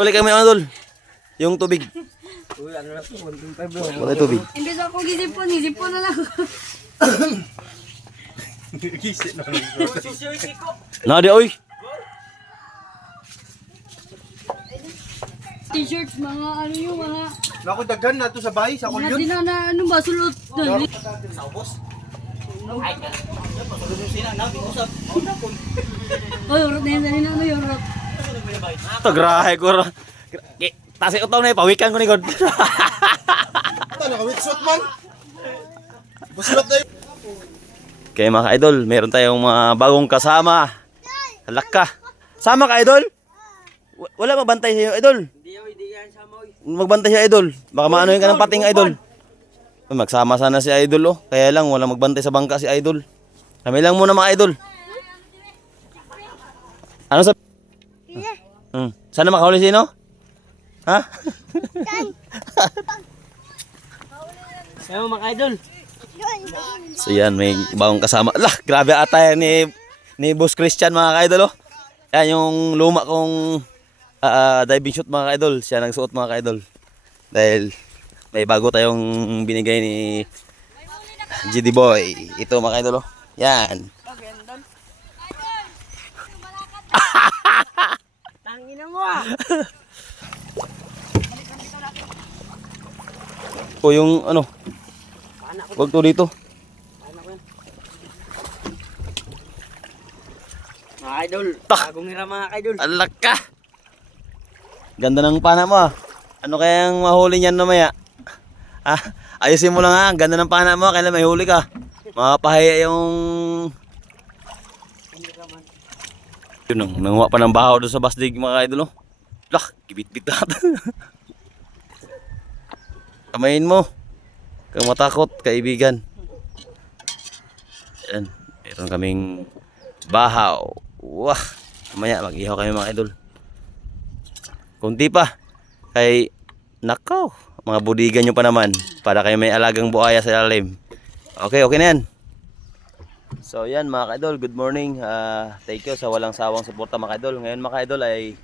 Balik kami idol. Yung tubig. Uy, ano na po, 1.5 bro. Wala tubig. Imbes ako gisipon na lang. Gisip na lang bro. Na di oy. T-shirts, mga ano yung mga Naku, dagan na to sa bahay, sa mga kulyon. dinana ano ba sulot na. Oy, urot na yan dali na ano yung urot. Ito grahe ko. Tasik utaw na pawikan ko ni God. Ito, naka-wetsuit man. Buslot na yun. Okay mga ka-idol, meron tayong mga bagong kasama. Halaka. Sama ka idol? Wala magbantay sa'yo idol. Hindi yan sa mo. Magbantay siya idol. Baka maano yung ka ng pating idol. Magsama sana si idol oh. Kaya lang wala magbantay sa bangka si idol. Kami lang muna mga idol. Ano sabi? Sana makahuli sino? Ha? Kaya mga idol. So yan, may bagong kasama. Lah, grabe ata yan ni Boss Christian mga ka-idol oh. Yan yung luma kong diving shoot mga ka-idol. Siya nagsuot mga ka-idol. Dahil may bago tayong binigay ni GD Boy. Ito mga ka-idol oh. Yan. Tangina mo ah. O yung ano. Huwag to dito. Mga idol, Tak! bagong hira mga idol. Alak ka. Ganda ng pana mo ah. Ano kayang mahuli niyan mamaya? Ah, ayusin mo lang ha. Ganda ng pana mo. Kailan may huli ka. Makapahiya yung... Yun ang nanguha pa ng bahaw doon sa basdig mga idol oh. Lah, kibit-bit natin. Kamayin mo. Kang matakot, kaibigan. Yan. Meron kaming bahaw. Wah. Mamaya mag-ihaw kami mga idol. Kunti pa. Kay nakaw. Mga budigan nyo pa naman. Para kayo may alagang buhaya sa ilalim. Okay, okay na yan. So yan mga ka-idol, good morning. Thank you sa walang sawang suporta mga ka-idol. Ngayon mga ka-idol ay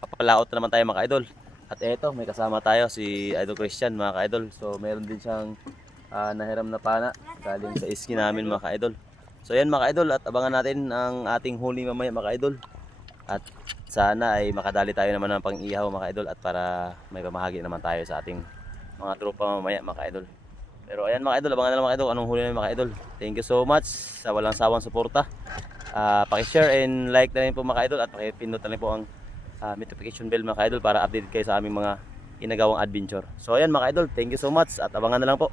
papalaot na naman tayo mga ka-idol. At eto, may kasama tayo si Idol Christian mga ka-idol. So meron din siyang nahiram na pana galing sa iski namin mga ka-idol. So yan mga ka-idol, at abangan natin ang ating huli mamaya mga ka-idol. At sana ay makadali tayo naman ng pang-ihaw mga ka-idol. At para may pamahagi naman tayo sa ating mga tropa mamaya mga ka-idol. Pero ayan mga idol, abangan na lang mga idol anong huli na mga idol. Thank you so much sa walang sawang suporta. Paki-share and like na rin po mga idol, at paki-pindot na rin po ang notification bell mga idol para update kayo sa aming mga ginagawang adventure. So ayan mga idol, thank you so much at abangan na lang po.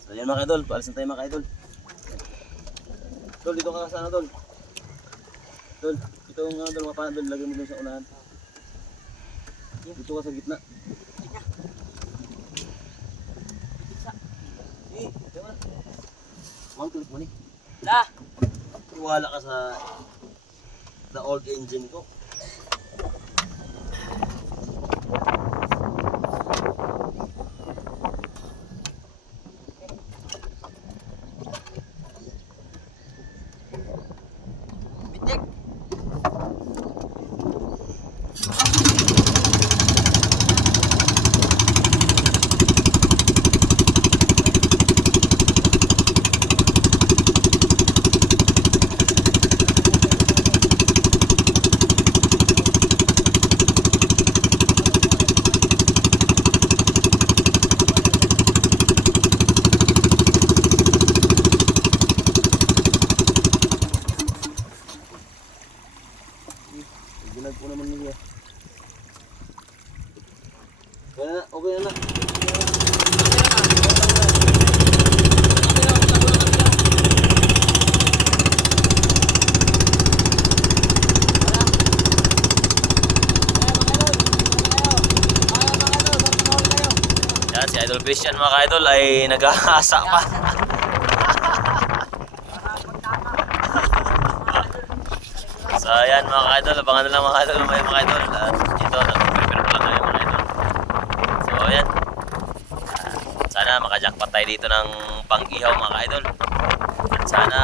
So ayan mga idol, paalisin tayo mga idol. Tol, dito ka sana tol. Tol, ito nga tol, mga panadol, lagyan mo dun sa unahan. Dito ka sa gitna. Mang tulit mo ni. La! Iwala ka sa the old engine ko. Bitik! Ginag po naman nila. Kaya na, okay na na. Yan, si Idol Christian mga ka-idol ay nag-aasa pa. So ayan mga ka-idol, abangan na lang mga ka-idol mga ka-idol. At ito, nag-prepare pa lang kami mga ka-idol. So ayan, sana maka-jackpot tayo dito ng pang-ihaw mga ka-idol. At sana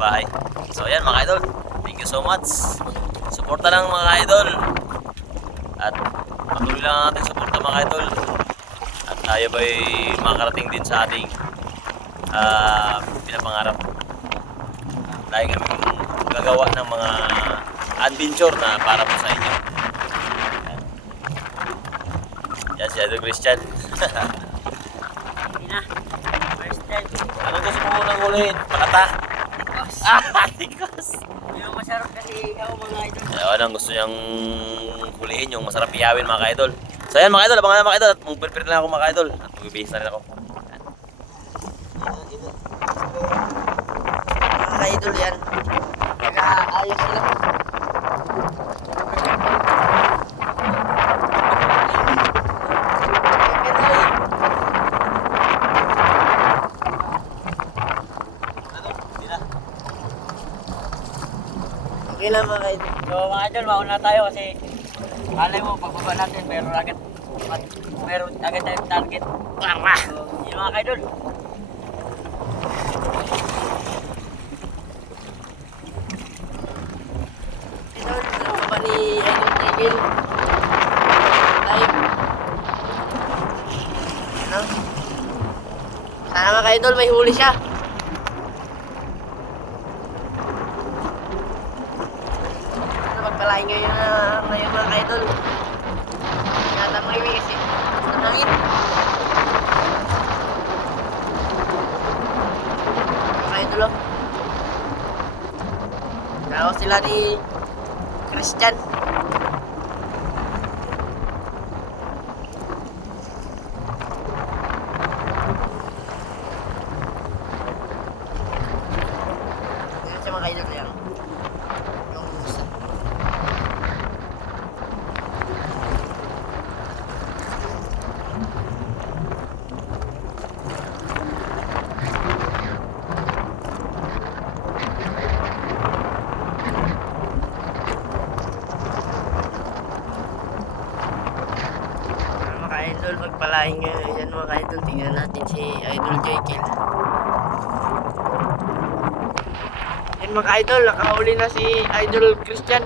bahay. So ayan mga idol, thank you so much. Suporta lang mga idol. At patuloy lang ang ating suporta mga idol. At tayo ba'y makarating din sa ating pinapangarap. Dahil kami gagawa ng mga adventure na para po sa inyo. Yan si Idol Christian. Hindi na. First time. Anong gusto mo munang hulihin? Pakata? Tikos! Yung masarap kasi ikaw mga idol. Ayun, ang gusto niyang hulihin yung masarap iyawin mga ka-idol. So ayan mga idol, abangan na mga idol at mag-prepare na ako mga idol. At magbibihis na rin ako. Mga idol yan. Nag-aayos sila. Okay lang mga idol. So mga idol, mauna tayo kasi alay mo, pagbaba natin, meron agad tayong target. So, yun mga idol. Idol, sa baba ni Idol Tigil. Time. Ano? Sana mga idol, may huli siya. Pagpalain ngayon mga idol. Tinatamay mo kasi basta hangin. Mga idol oh. Tao sila ni Christian. Yan siya mga idol yan. Idol, pagpalain ngayon yan mga idol. Tingnan natin si Idol Jekyll. Yan mga idol, nakahuli na si Idol Christian.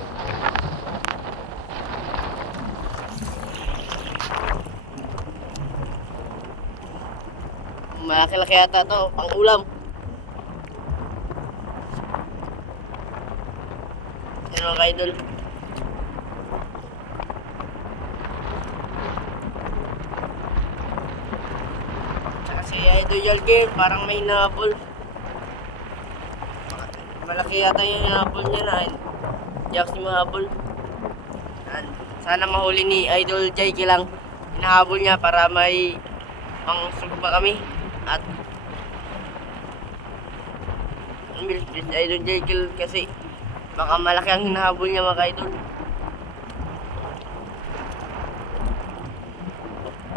Malaki-laki yata to, pang ulam. Yan mga idol. Si Idol Jalgir, parang may hinabol. Malaki yata yung hinabol niya na. Hindi ako si mahabol. Sana mahuli ni Idol Jalgir lang. Hinahabol niya para may pangsugo pa kami. At ang bilis si Idol Jalgir kasi baka malaki ang hinahabol niya mga idol.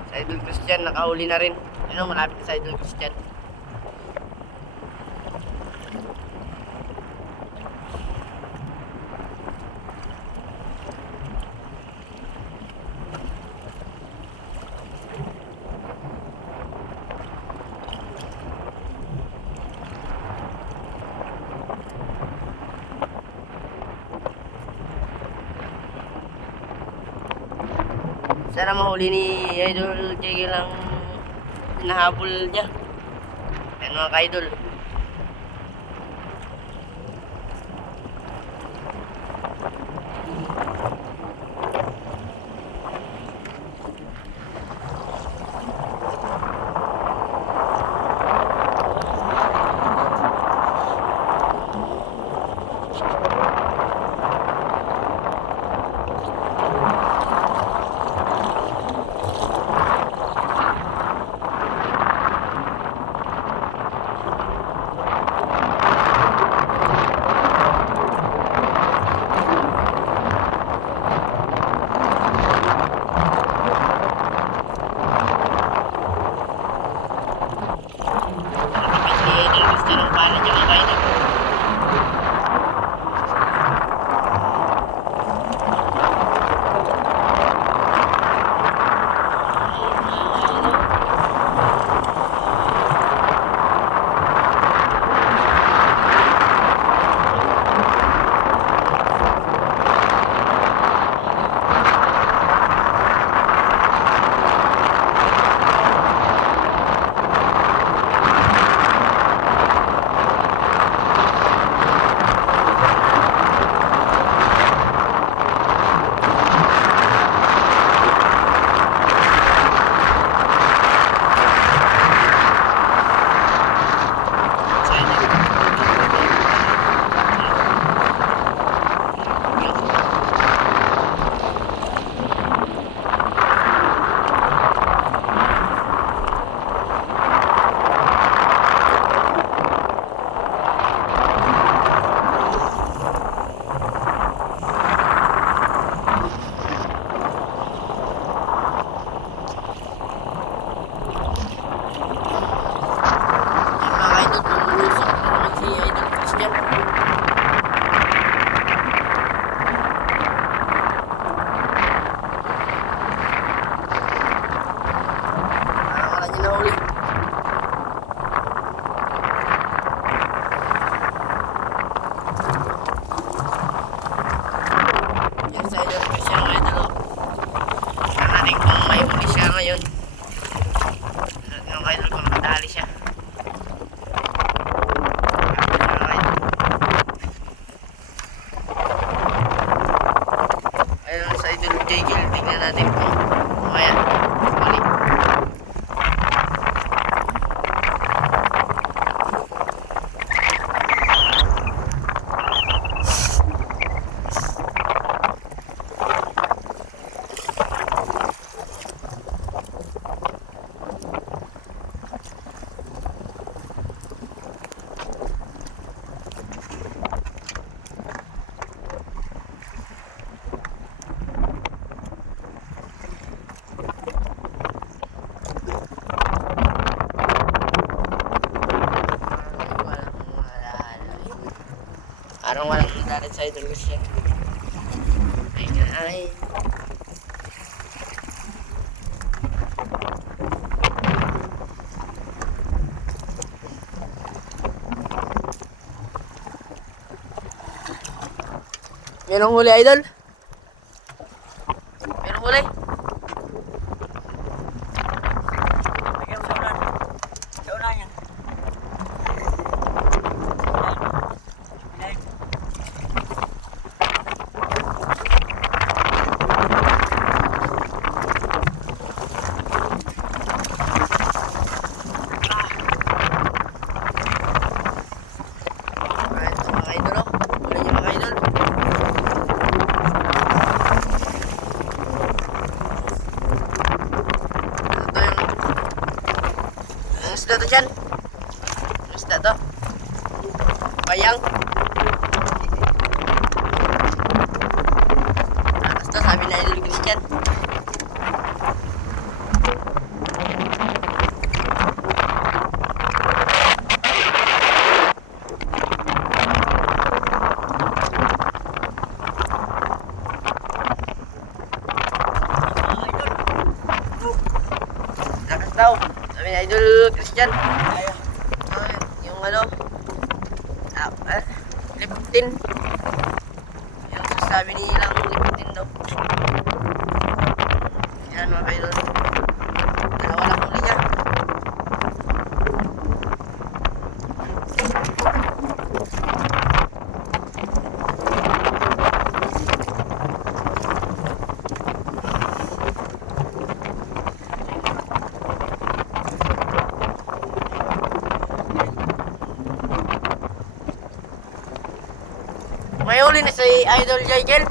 Si Idol Christian nakahuli na rin. Ano, malapit sa Idol Christian. Sana mahuli ni Idol Jiggy lang hinahabol niya. Yan mga ka-idol. Parang walang nagalit sa Idol Christian. Ay. Merong huli, Idol? Merong huli? Lagyan mo sa unan. Sa unan yan. Ilalim. Ayan, ito mga Idol, oh. Huli niyo mga Idol. Ito yung... Ang isda to dyan. Ang isda to. Bayang. Takas to, sabi na Idol Christian. Takas daw, sabi na Idol Christian. Yung ano, liputin. Yung sasabi nilang liputin daw. Yan mga Idol. Dalawa lang huli niya. May huli na si Idol Jaigel.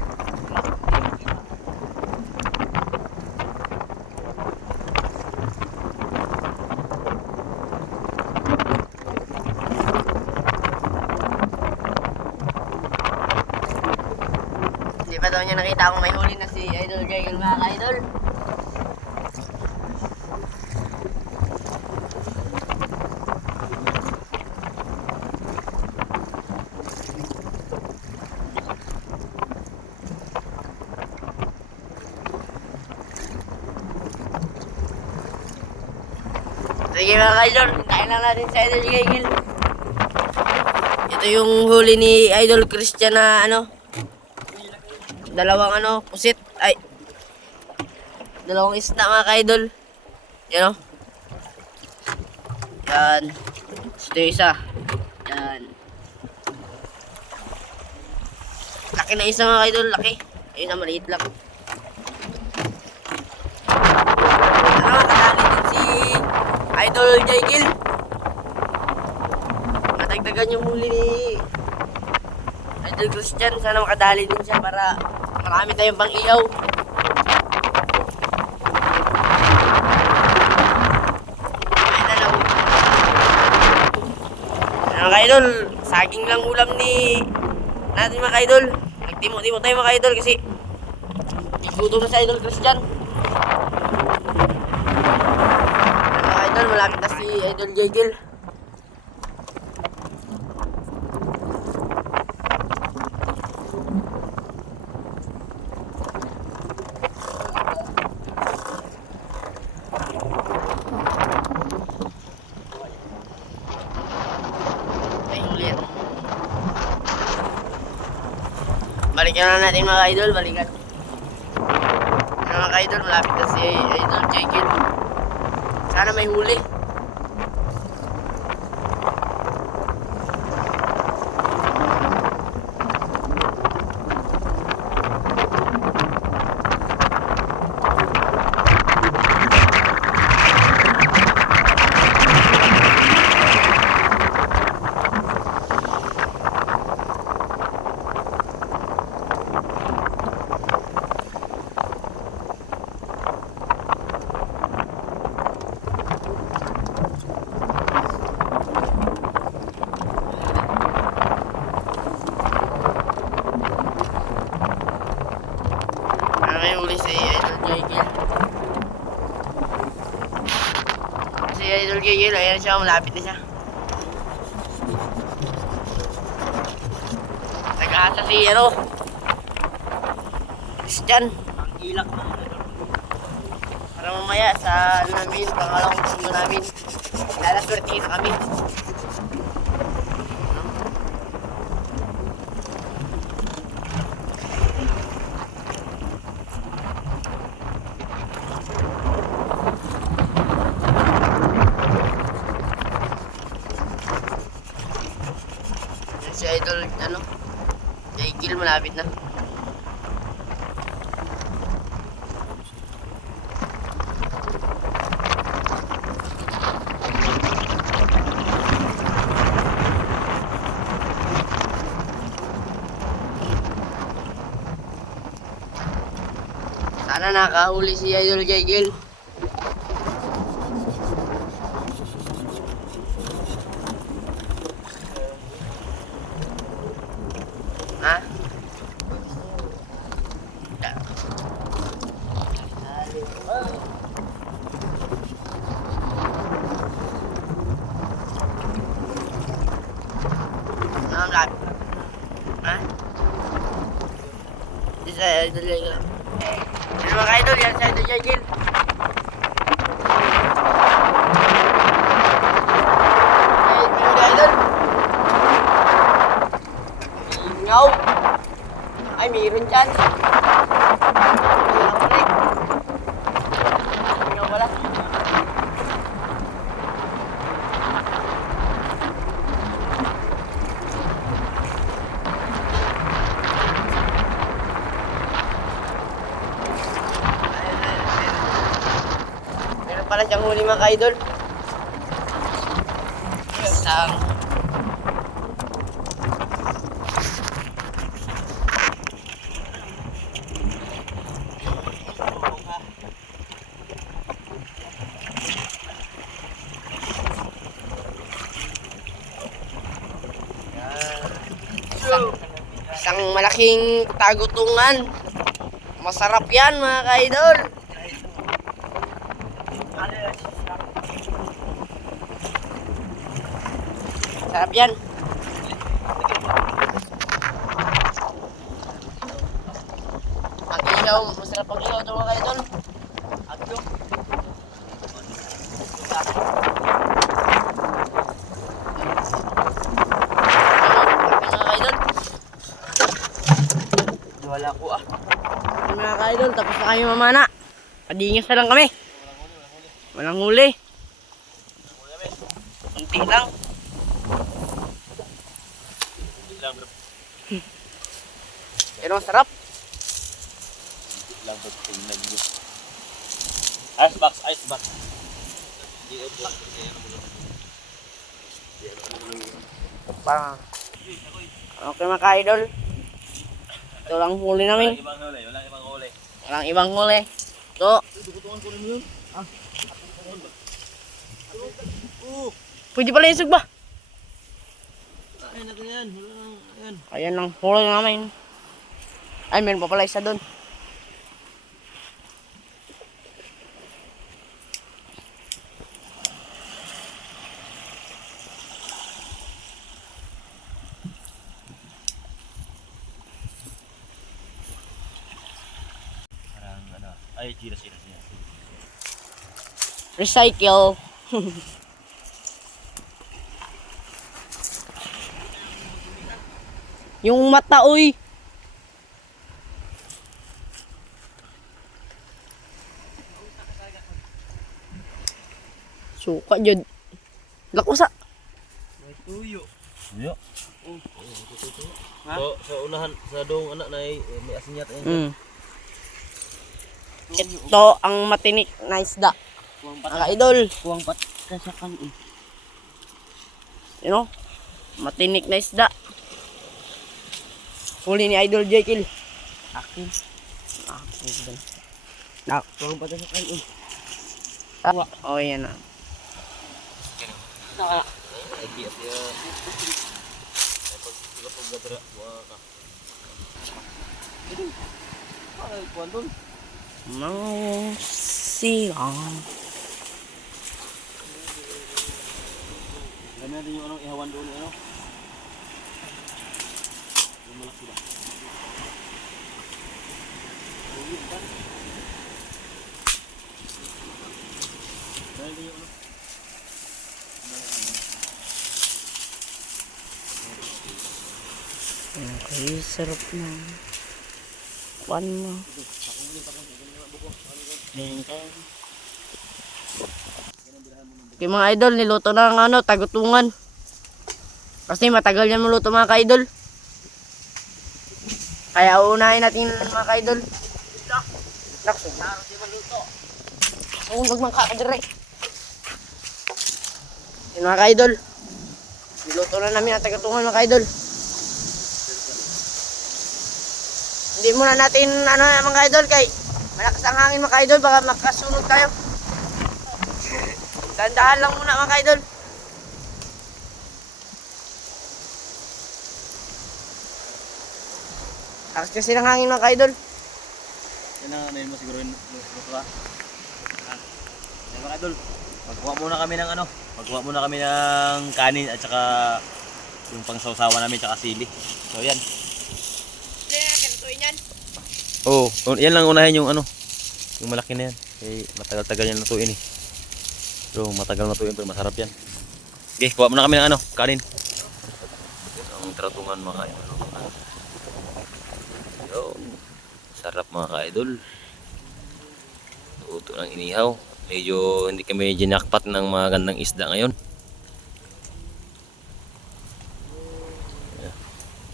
Hindi pa daw niya nakita kung may huli na si Idol Jaigel mga ka-idol. Sige mga ka-idol, hintayin lang natin si Idol Jaigel. Ito yung huli ni Idol Christian na ano, dalawang ano, pusit, ay, dalawang isda mga ka-idol. Yan o. Yan. Ito yung isa. Yan. Laki na isa mga ka-idol, laki. Ayun na, maliit lang. Ano, nakatali din si Idol Jaigel. Matagdagan yung huli ni Idol Christian. Sana makadali din siya para marami tayong pang ihaw. Ayun na lang. Mga ka-idol, saging lang ulam ni natin mga ka-idol. Nagtimo-timo tayo mga ka-idol kasi igutom na sa Idol Christian. Mga idol, malapit na si Idol Jaigel. Ay, huli yan. Balikan na natin mga idol, balikan. Mga idol, malapit na si Idol Jaigel. Sana may huli. May huli si Idol Jaigel. Si Idol Jaigel, ayan siya, malapit na siya. si ano, Christian. Ilak na. Para mamaya sa ano namin, pangalawang sundo namin. Lalaswerte na kami. Yan si Idol, ano, Jaigil, malapit na. Sana nakahuli si Idol Jaigil. Ha? Ha? Di sa Idol Jaigil. Yan mga idol, yan si Idol Jaigil. Ay, tingin idol. Ingaw. Ay, mayroon dyan. Ingaw pala. Meron pala siyang huli mga idol. Isang isang malaking tagutungan. Masarap yan mga ka-idol. Sarap yan. Pag-ilaw, masarap pag-ilaw ito mga ka-idol. Agyo. Mga ka-idol. Wala ko ah. Mga ka-idol, tapos na kayo mamana. Padingas na lang kami. Walang huli. Kunti lang. Pero masarap. Lang tingnan niyo. Icebox, icebox. Parang okay mga ka-idol. Ito lang huli namin. Ibang huli, wala ibang huli. Walang ibang huli. Ito. Pwede pala yung sugba. Ay, na ganyan. Wala lang. Ayan. Ayan ang huli namin. Ay, meron pa pala isa doon. Parang ano. Ay, sila. Recycle. Yung mata, uy. Suka jud. Lakusa. Tuyo. So, sa unahan, sa doong anak na may asin yata yan. Ito ang matinik na isda. Mga idol. Kuwang pat kasakan eh. You know? Matinik na isda. Huli ni Idol Jaikil. Akin. Akin. Kuwang pat kasakan eh. Oh, yan na. Ay, kiyat ya. Ay, pag gadra, buha ka. Ay, kuwan doon. Mang silang. Ganyan din yung ihawan doon, ano? Yung malaki ba? Okay, sarap na. Kuan mo. Okay mga idol, niluto na ang tagutungan. Kasi matagal yan maluto mga ka-idol. Kaya uunahin natin mga ka-idol. Nakso. Huwag mga kakadire. Yun mga ka-idol. Niluto na namin ang tagutungan mga ka-idol. Hindi muna natin mga idol kay malakas ang hangin mga idol, baka makasunog tayo. Dandahan lang muna mga idol. Lakas kasi ng hangin mga idol. Yan ang ano yun mo siguro yun. Ha? Yan mga idol. Magkuha muna kami ng Magkuha muna kami ng kanin at saka yung pangsawsawa namin tsaka sili. So yan. Oo, yan lang unahin yung yung malaki na yan. Eh, matagal-tagal yan natuin eh. So, matagal natuin pero masarap yan. Okay, kuha muna kami ng kanin. Ang tratungan mga ka-idol. Yun. Sarap mga ka-idol. Luto ng inihaw. Medyo hindi kami ginakpat ng mga gandang isda ngayon.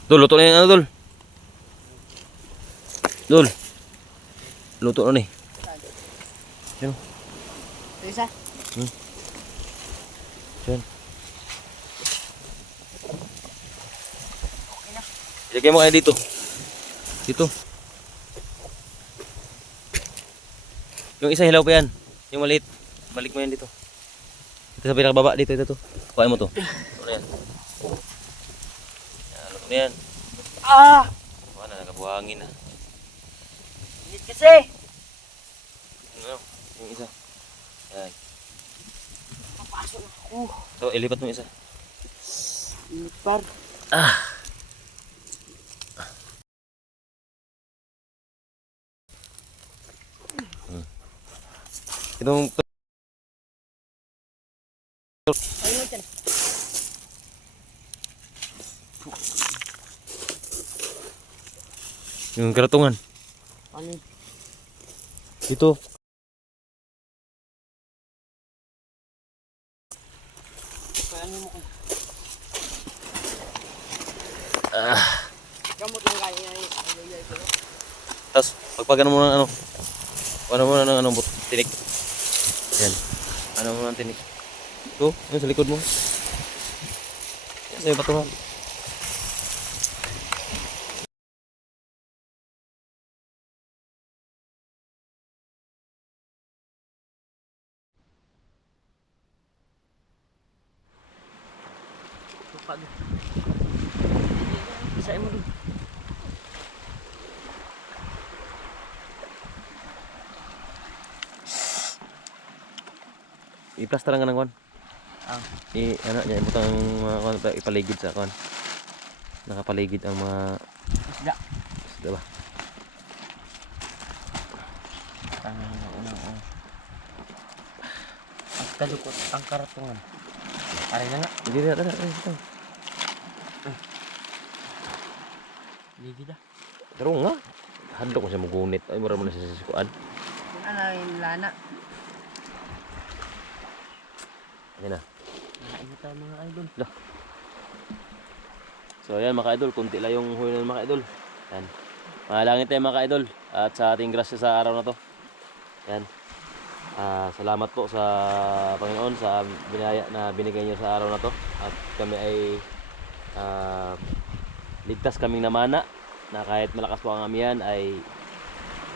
Dul, luto na yung Dul. Dul. Luto na ni. Yan. Isa. Yan. Ilagay mo kaya dito. Dito. Yung isa hilaw pa yan. Yung maliit. Balik mo yan dito. Dito sa pinakababa. Dito, ito. Kuhain mo to. Ano yan? Yan, luto na yan. Ah! Kuha na, nakabuhangin na. Init kasi. Yung isa. Yan. Papasok na ako. So, ilipat mo yung isa. Init par. Ah! Itong Ayun dyan. yung karatungan. Ano yun? Dito. Ano mo ko? Ah. Gamot lang kaya niya. Tapos, pagpagano mo ng ano mo ng tinik. Yan. Ano mo ng tinik. Ito, yun sa likod mo. Yan, yung patuhan. Isain mo dun. I-plaster nga ng kwan. Ah. Niya, ibutang mga ipaligid sa kwan. Nakapaligid ang mga Isda. isda ba? Ang kadukot, ang karatungan. Aray na nga. Hindi na, ito. Ligid ah. Pero nga, hadlo ko siya magunit. Ay, mura mo na siya sa sikuan. Yun ano yung lana. Yan na. Nakain na tayo mga idol. So ayan mga ka-idol, kunti lang yung huli ng mga ka-idol. Yan. Manalangin tayo mga ka-idol at sa ating grasya sa araw na to. Yan. Salamat po sa Panginoon sa binaya na binigay niyo sa araw na to. At kami ay ligtas kaming namana na kahit malakas po ang amihan ay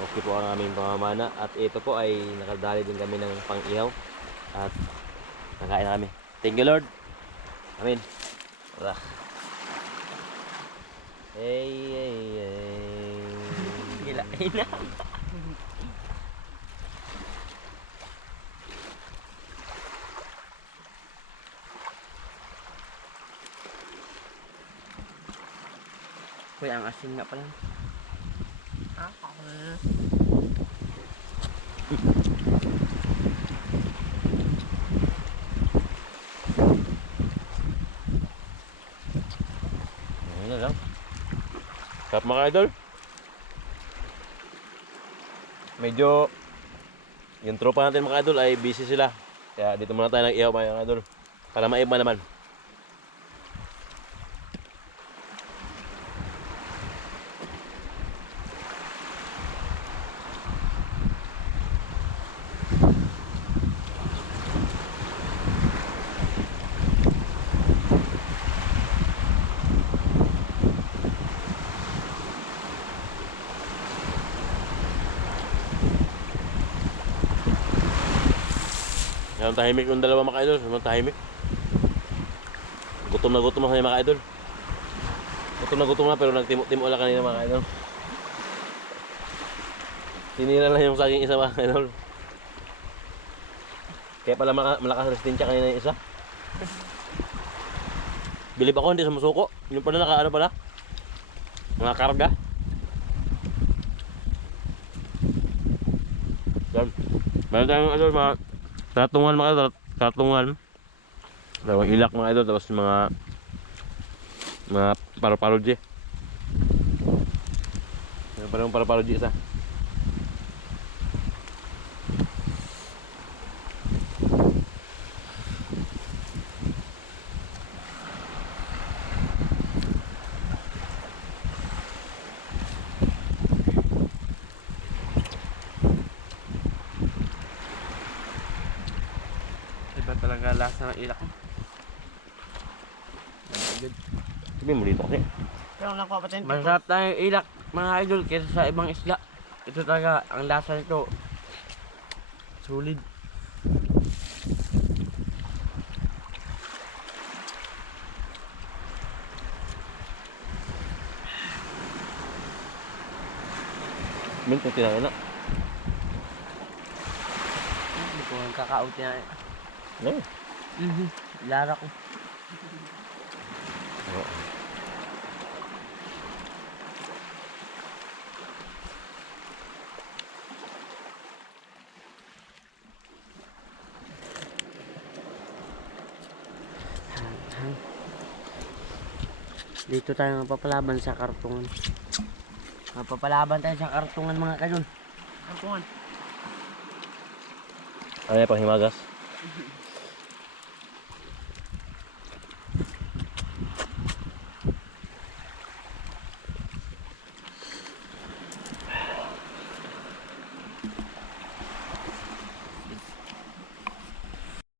okay po ang aming pamamana. At ito po ay nakadali din kami ng pang-ihaw. At nakain na kami. Thank you Lord. Amen. Wala. Hey, hey, hey. Gilain na. Uy, ang asin nga pala. Ayun na lang. Sarap mga idol. Medyo yung tropa natin mga idol ay busy sila. Kaya dito muna tayo nag-ihaw mga idol. Para maiba naman. Yan tahimik yung dalawa mga idol. Yan tahimik. Gutom na mga idol. Gutom na pero nagtimo-timo lang kanina mga idol. Tinira lang yung saging isa mga idol. Kaya pala malakas resistensya kanina yung isa. Bilib ako hindi sumusuko. Yung pala ano pala. Mga karga. Yan. Meron tayong idol mga tatungan mga idol. Tatungan. Dalawang ilak mga idol. Tapos mga paru-paru-G. Meron pa rin paru-paru-G isa. Iba talaga lasa ng ilak. Sabihin mo dito kasi. Pero nakapatay. Masarap tayong ilak mga idol kaysa sa ibang isda. Ito talaga ang lasa nito. Solid. Mint kung tinahin na. Hindi ko ang kakaot niya. No. Lara ko. Dito tayo mapapalaban sa kartungan. Mapapalaban tayo sa kartungan mga kadol. Kartungan. Ano yung panghimagas?